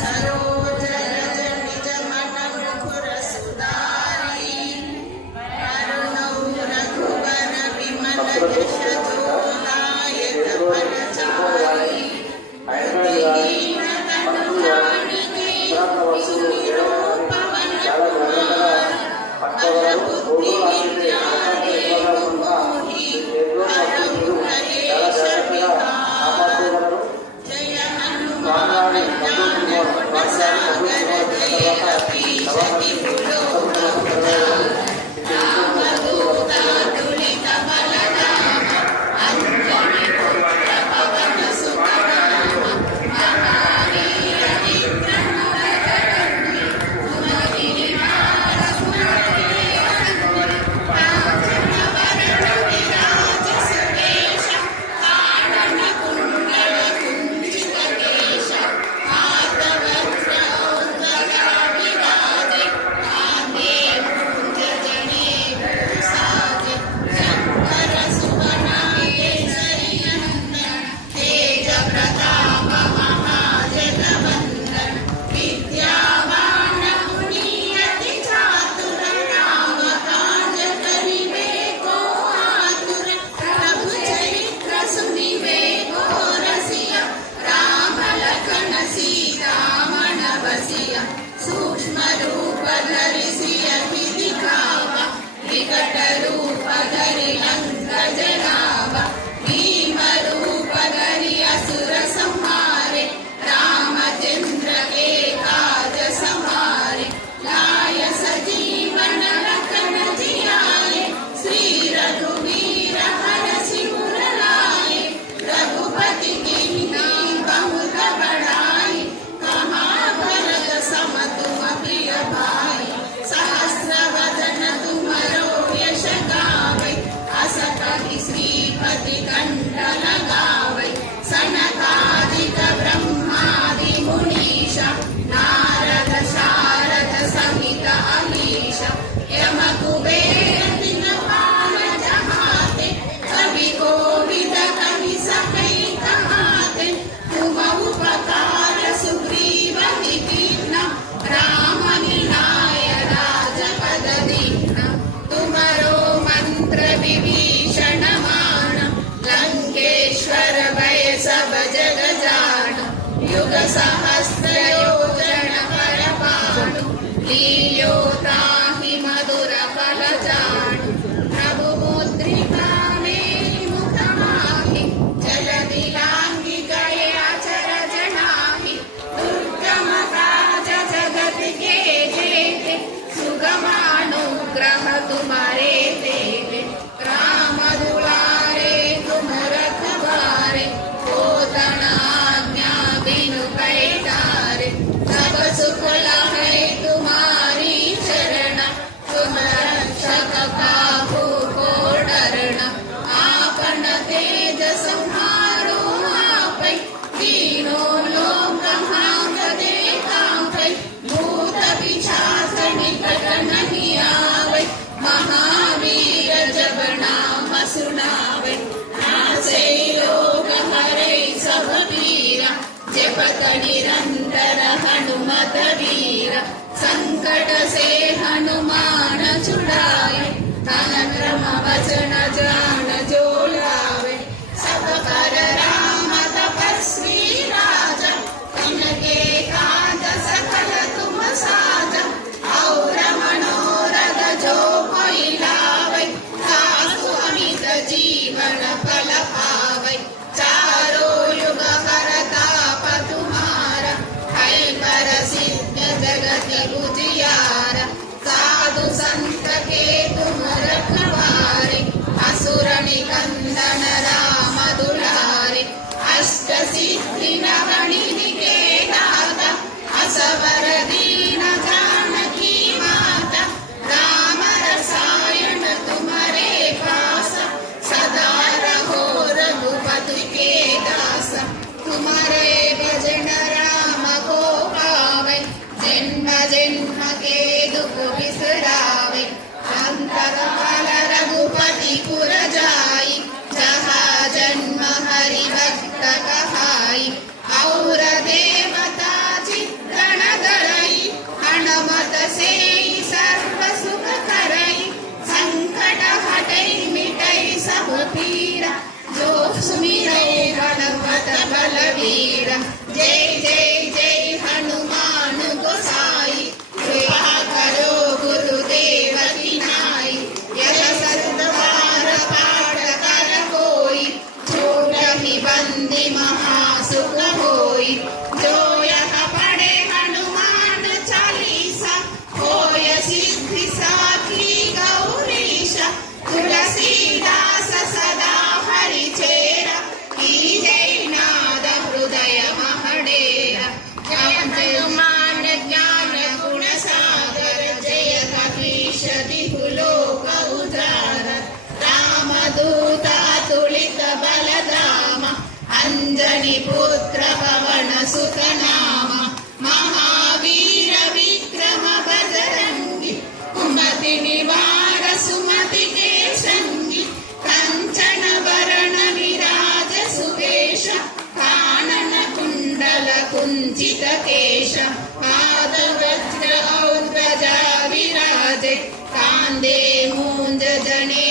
सरोज रज निज मन मुकुर सुधारी करुणौ रघुवर विमल यश जोदायक फलचारी बुद्धिहीन तनु जानिके सुमिरो पवन कुमार बल बुद्धि विद्या देहु मोहि हरहु कलेश विकार जय हनुमान ज्ञान गुण सागर जय कपीश तिहु लोक उजागर रामदूत अतुलित बल धाम अंजनी पुत्र पवन सुत नाम महावीर विक्रम भजरंगी सुमति निवार सुमति कांचन वरण विराज सुरेश कानन कुंडल कुंचित केश हाथवज्र औंधगा विराजे कांधे मूंज जनेऊ साजे शंकर सुवन केसरी नंदन तेज प्रताप महाजगवंदन विद्यावान गुणी अति चातुर राम काज करिबे को आतुर प्रभु चरित्र सुनिबे को रसिया राम लखन सीता मन बसिया सूक्ष्म रूप धरि सियहि दिखावा विकट रूप धरि लंक जरावा भीम रूप धरि असुर संहारे रामचंद्र के काज सवारे लाय सजीवन लखन जियाए श्री रघुवीर हरषि उर लाए रघुपति कीन्ही बहुत बड़ाई कहा भरत सम तुम प्रिय भाई सहस्र वदन तुमरो यश गावै अस कहि श्रीपति कंठ लगावै सनकादिक ब्रह्मादि मुनीश नारद शारद सहित अमीश यम कुबेर दिनपाल जहाते कवि कोविद कहि सकै कहाते तुम उपकार सुग्रीव कीन्हा राम मिलाय राजपद दीन्हा तुमरो मंत्र विभीषण मान लंकेश्वर भय सब जग जान युग सहस्र योजन पर भानु लील्यो ताहि मधुर फल जानु प्रभु मुद्रिका मेरि मुख माहि जलधि लांघि गए अचरज नाहि दुर्गम काज जगत के जेते सुगम अनुग्रह तुम्हारे तेते राम दुलारे तुम रखवारे होतन आज्ञा बिनु पैतारे सब सुख लहै तुम्हारी शरण तुम रक्षक काहू को डरना आपन तेज संहारो आपै तीनों लोक हांकते कांपै भूत पिशाच निकट नहीं आवै महावीर जब नाम सुनावै नासै रोग हरै सब पीरा जपत निरंतर हनुमत वीरा संकट से हनुमान छुड़ाए तन क्रम वचन जान जो लावे सब पर राम तपस्वी राजा तिनके काज सकल तुम साजा और मनोरथ जो कोई लावे सासु अमित जीवन फल पावै चारों युग करताप तुम्हारा है प्रसिद्ध जगत उजियारा साधु संत के तुम रखवारे असुर जय जय जय हनुमान गोसाई, कृपा करो गुरुदेव की नाई। यह सतबार पाठ कर कोई, छूटहि बंदी महासुख होई। जो यह पढ़े हनुमान चालीसा, होय सिद्धि साखी गौरीशा। तुलसीदास सदा हरि चेरा, कीजय नाद हृदय महडेरा। जय हनुमान ज्ञान गुण सागर, जय कपीश तिहु लोक उजागर। रामदूत अतुलित बलधाम, अंजनी पुत्र पवन सुत नाम। महावीर विक्रम बजरंगी, कुमति निवार सुमति के संगी। कंचन वरण विराज सुकेश, कानन कुंडल कुंचित केश। पाद वज्र औ ध्वजा विराजे, कांधे मूंज जने